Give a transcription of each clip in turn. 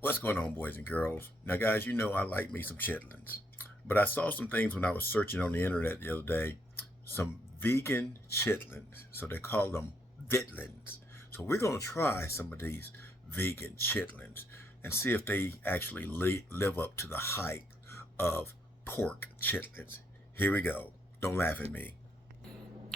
What's going on, boys and girls? Now, guys, you know I like me some chitlins, but I saw some things when I was searching on the internet the other day, some vegan chitlins. So they call them vitlins. So we're going to try some of these vegan chitlins and see if they actually live up to the hype of pork chitlins. Here we go. Don't laugh at me.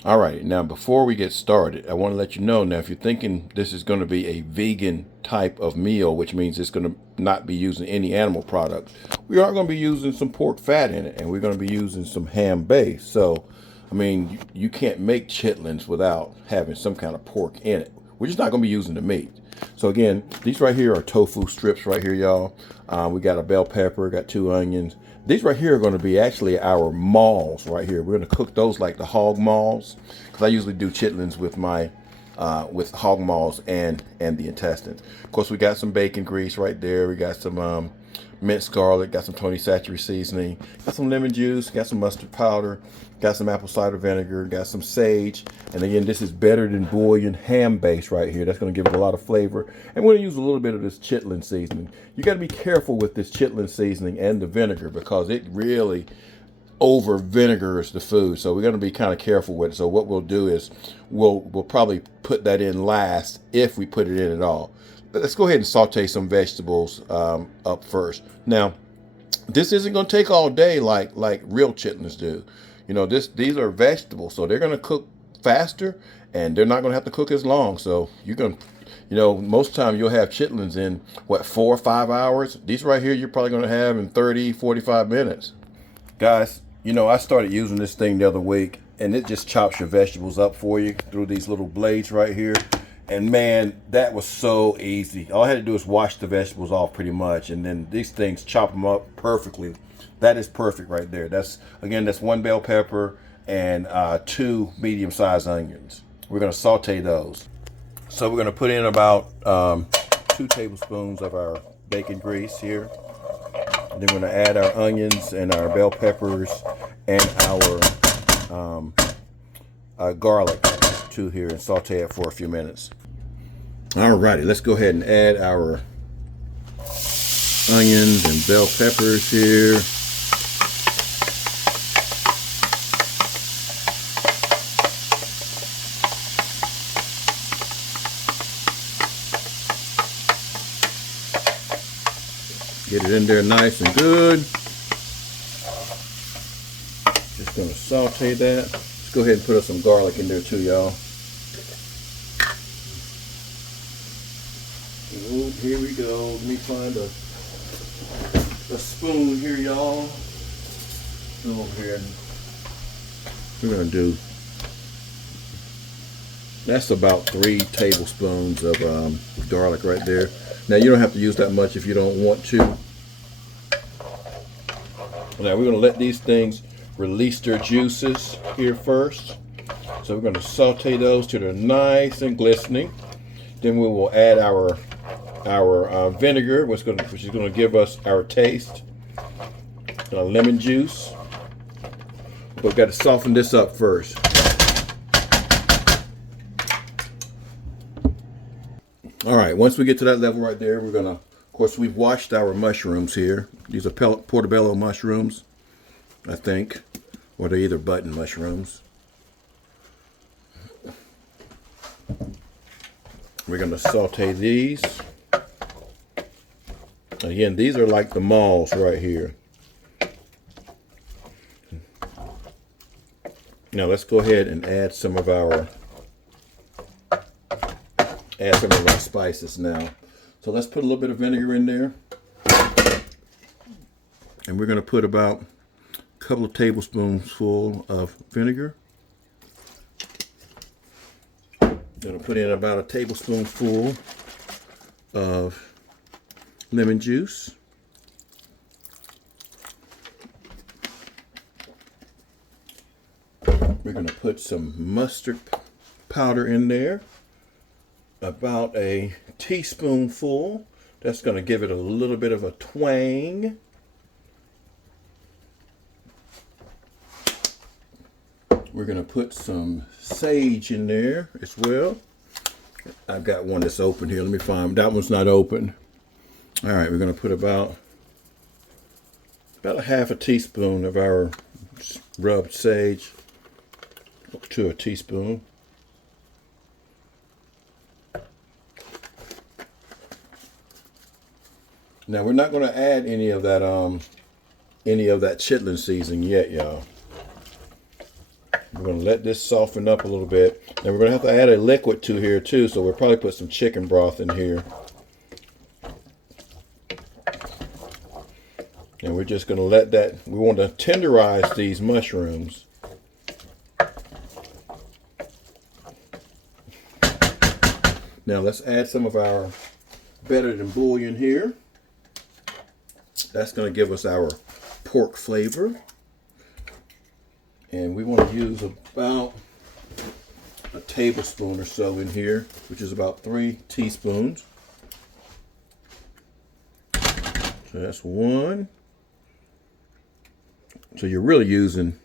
All right, now before we get started, I want to let you know now if you're thinking this is going to be a vegan type of meal, which means it's going to not be using any animal products, we are going to be using some pork fat in it, and we're going to be using some ham base. So, I mean, you can't make chitlins without having some kind of pork in it. We're just not going to be using the meat. So again, these right here are tofu strips right here, y'all. We got a bell pepper, got 2 onions. These right here are going to be actually our malls right here. We're going to cook those like the hog malls, because I usually do chitlins with my with hog malls and the intestines. Of course, we got some bacon grease right there. We got some minced garlic, got some Tony Satchery seasoning, got some lemon juice, got some mustard powder, got some apple cider vinegar, got some sage, and again, this is better than bouillon ham base right here. That's going to give it a lot of flavor. And we're going to use a little bit of this chitlin seasoning. You got to be careful with this chitlin seasoning and the vinegar because it really over vinegars the food, so we're going to be kind of careful with it. So what we'll do is we'll probably put that in last if we put it in at all. Let's go ahead and saute some vegetables up first. Now, this isn't going to take all day like real chitlins do. You know, these are vegetables, so they're going to cook faster, and they're not going to have to cook as long. So you're going to, you know, most time you'll have chitlins in what, 4 or 5 hours. These right here you're probably going to have in 30, 45 minutes. Guys, you know, I started using this thing the other week, and it just chops your vegetables up for you through these little blades right here. And man, that was so easy. All I had to do is wash the vegetables off pretty much, and then these things chop them up perfectly. That is perfect right there. That's 1 bell pepper and 2 medium-sized onions. We're gonna saute those. So we're gonna put in about 2 tablespoons of our bacon grease here. And then we're going to add our onions and our bell peppers and our garlic to here and saute it for a few minutes. Alrighty, let's go ahead and add our onions and bell peppers here. Get it in there nice and good. Just gonna saute that. Let's go ahead and put some garlic in there too, y'all. Ooh, here we go. Let me find a spoon here, y'all. Go over here. We're gonna do, that's about 3 tablespoons of garlic right there. Now you don't have to use that much if you don't want to. Now we're going to let these things release their juices here first. So we're going to saute those till they're nice and glistening. Then we will add our vinegar, which is going to give us our taste. Lemon juice. But we've got to soften this up first. All right, once we get to that level right there, we're gonna, of course, we've washed our mushrooms here. These are portobello mushrooms, I think, or they're either button mushrooms. We're gonna saute these. Again, these are like the malls right here. Now let's go ahead and add some of our spices now. So let's put a little bit of vinegar in there. And we're going to put about a couple of tablespoons full of vinegar. Going to put in about a tablespoonful of lemon juice. We're going to put some mustard powder in there. About a teaspoonful. That's going to give it a little bit of a twang. We're going to put some sage in there as well. I've got one that's open here. Let me find. That one's not open. All right, we're going to put about a half a teaspoon of our rubbed sage to a teaspoon. Now we're not going to add any of that chitlin seasoning yet, y'all. We're going to let this soften up a little bit. And we're going to have to add a liquid to here too, so we'll probably put some chicken broth in here. And we're just going to let that, we want to tenderize these mushrooms. Now let's add some of our better than bouillon here. That's going to give us our pork flavor. And we want to use about a tablespoon or so in here, which is about 3 teaspoons. So that's 1. So you're really using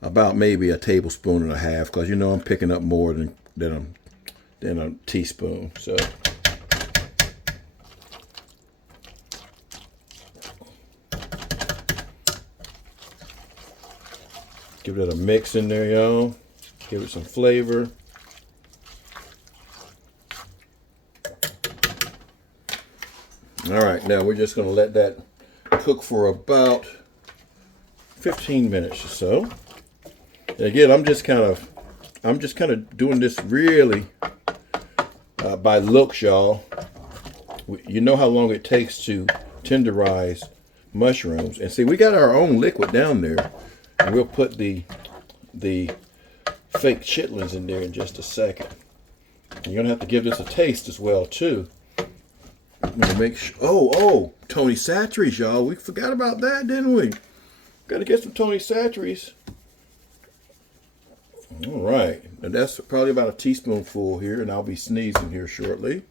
about maybe a tablespoon and a half, because you know I'm picking up more than a teaspoon. So give it a mix in there, y'all. Give it some flavor. All right, now we're just going to let that cook for about 15 minutes or so. And again, I'm just kind of doing this really by looks, y'all. You know how long it takes to tenderize mushrooms, and see, we got our own liquid down there, and we'll put the fake chitlins in there in just a second. And you're gonna have to give this a taste as well too. I'm gonna make sure. Oh, Tony Chachere's, y'all. We forgot about that, didn't we? Got to get some Tony Chachere's. All right, and that's probably about a teaspoonful here, and I'll be sneezing here shortly.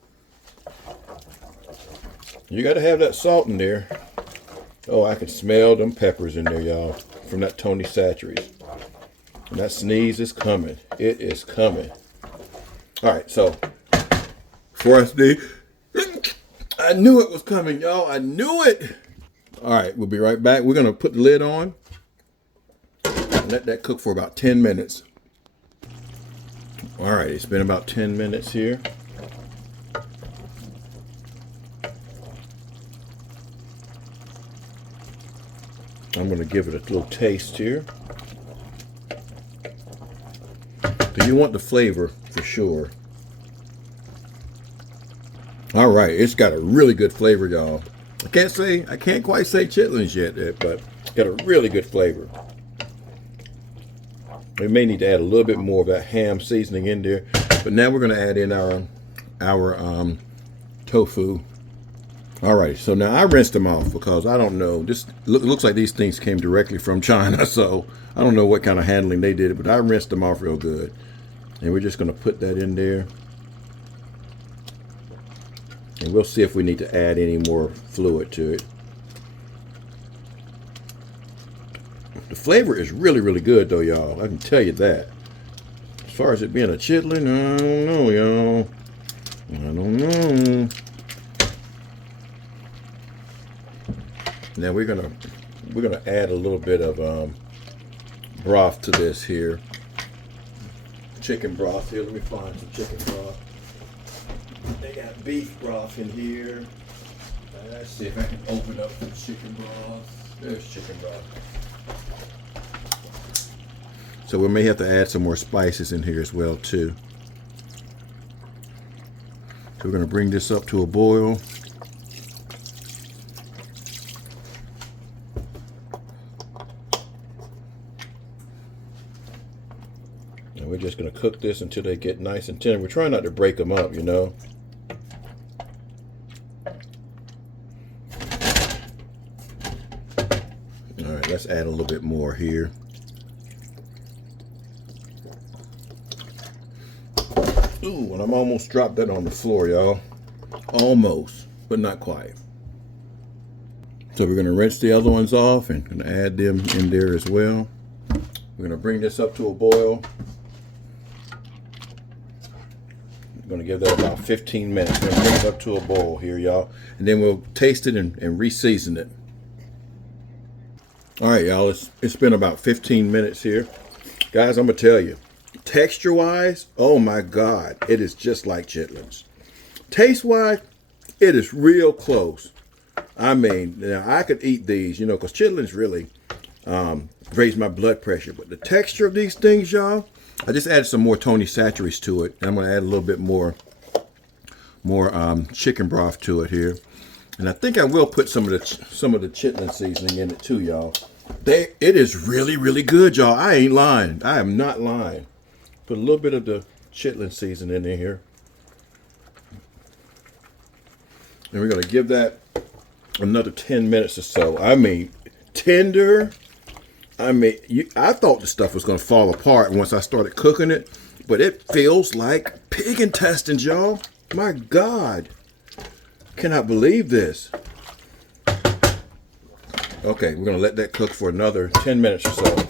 You got to have that salt in there. Oh, I can smell them peppers in there, y'all, from that Tony Chachere's. And that sneeze is coming. It is coming. All right, so before I sneeze, I knew it was coming, y'all. I knew it. All right, we'll be right back. We're going to put the lid on and let that cook for about 10 minutes. All right, it's been about 10 minutes here. I'm going to give it a little taste here. So you want the flavor for sure. All right, it's got a really good flavor, y'all. I can't quite say chitlins yet, but it's got a really good flavor. We may need to add a little bit more of that ham seasoning in there, but now we're going to add in our tofu. All right, so now I rinsed them off because I don't know. This looks like these things came directly from China, so I don't know what kind of handling they did, but I rinsed them off real good. And we're just going to put that in there. And we'll see if we need to add any more fluid to it. The flavor is really, really good, though, y'all. I can tell you that. As far as it being a chitlin, I don't know, y'all. I don't know. Now we're gonna add a little bit of broth to this here. Chicken broth here. Let me find some chicken broth. They got beef broth in here. Let's see if I can open up the chicken broth. There's chicken broth. So we may have to add some more spices in here as well too. So we're going to bring this up to a boil. And we're just going to cook this until they get nice and tender. We're trying not to break them up, you know. All right, let's add a little bit more here. Ooh, and I'm almost dropped that on the floor, y'all. Almost, but not quite. So we're going to rinse the other ones off and going to add them in there as well. We're going to bring this up to a boil. I'm gonna give that about 15 minutes. Then bring it up to a boil here, y'all. And then we'll taste it and re-season it. All right, y'all, it's been about 15 minutes here. Guys, I'm gonna tell you, texture-wise, oh my God, it is just like chitlins. Taste-wise, it is real close. I mean, now I could eat these, you know, because chitlins really raise my blood pressure. But the texture of these things, y'all, I just added some more Tony Chachere's to it. And I'm going to add a little bit more chicken broth to it here. And I think I will put some of the chitlin seasoning in it too, y'all. It is really, really good, y'all. I ain't lying. I am not lying. Put a little bit of the chitlin seasoning in here. And we're going to give that another 10 minutes or so. I mean, tender. I mean, I thought the stuff was going to fall apart once I started cooking it, but it feels like pig intestines, y'all. My God. Cannot believe this. Okay, we're going to let that cook for another 10 minutes or so.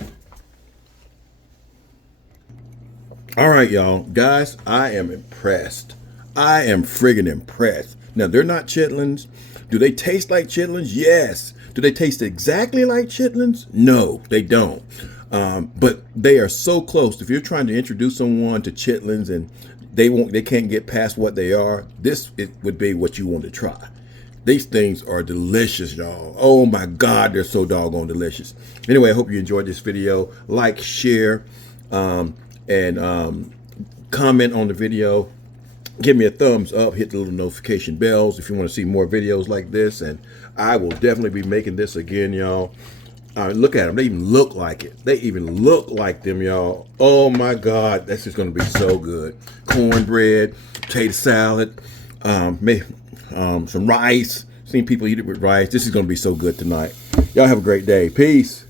All right, y'all. Guys, I am impressed. I am friggin' impressed. Now, they're not chitlins. Do they taste like chitlins? Yes. Do they taste exactly like chitlins? No, they don't. But they are so close. If you're trying to introduce someone to chitlins and they can't get past what they are, it would be what you want to try. These things are delicious, y'all. Oh my God, they're so doggone delicious. Anyway, I hope you enjoyed this video. Like, share, and comment on the video. Give me a thumbs up, hit the little notification bells if you want to see more videos like this, and I will definitely be making this again, y'all. Look at them. They even look like it. They even look like them, y'all. Oh my God, this is going to be so good. Cornbread, potato salad, some rice. Seen people eat it with rice. This is going to be so good tonight. Y'all have a great day. Peace.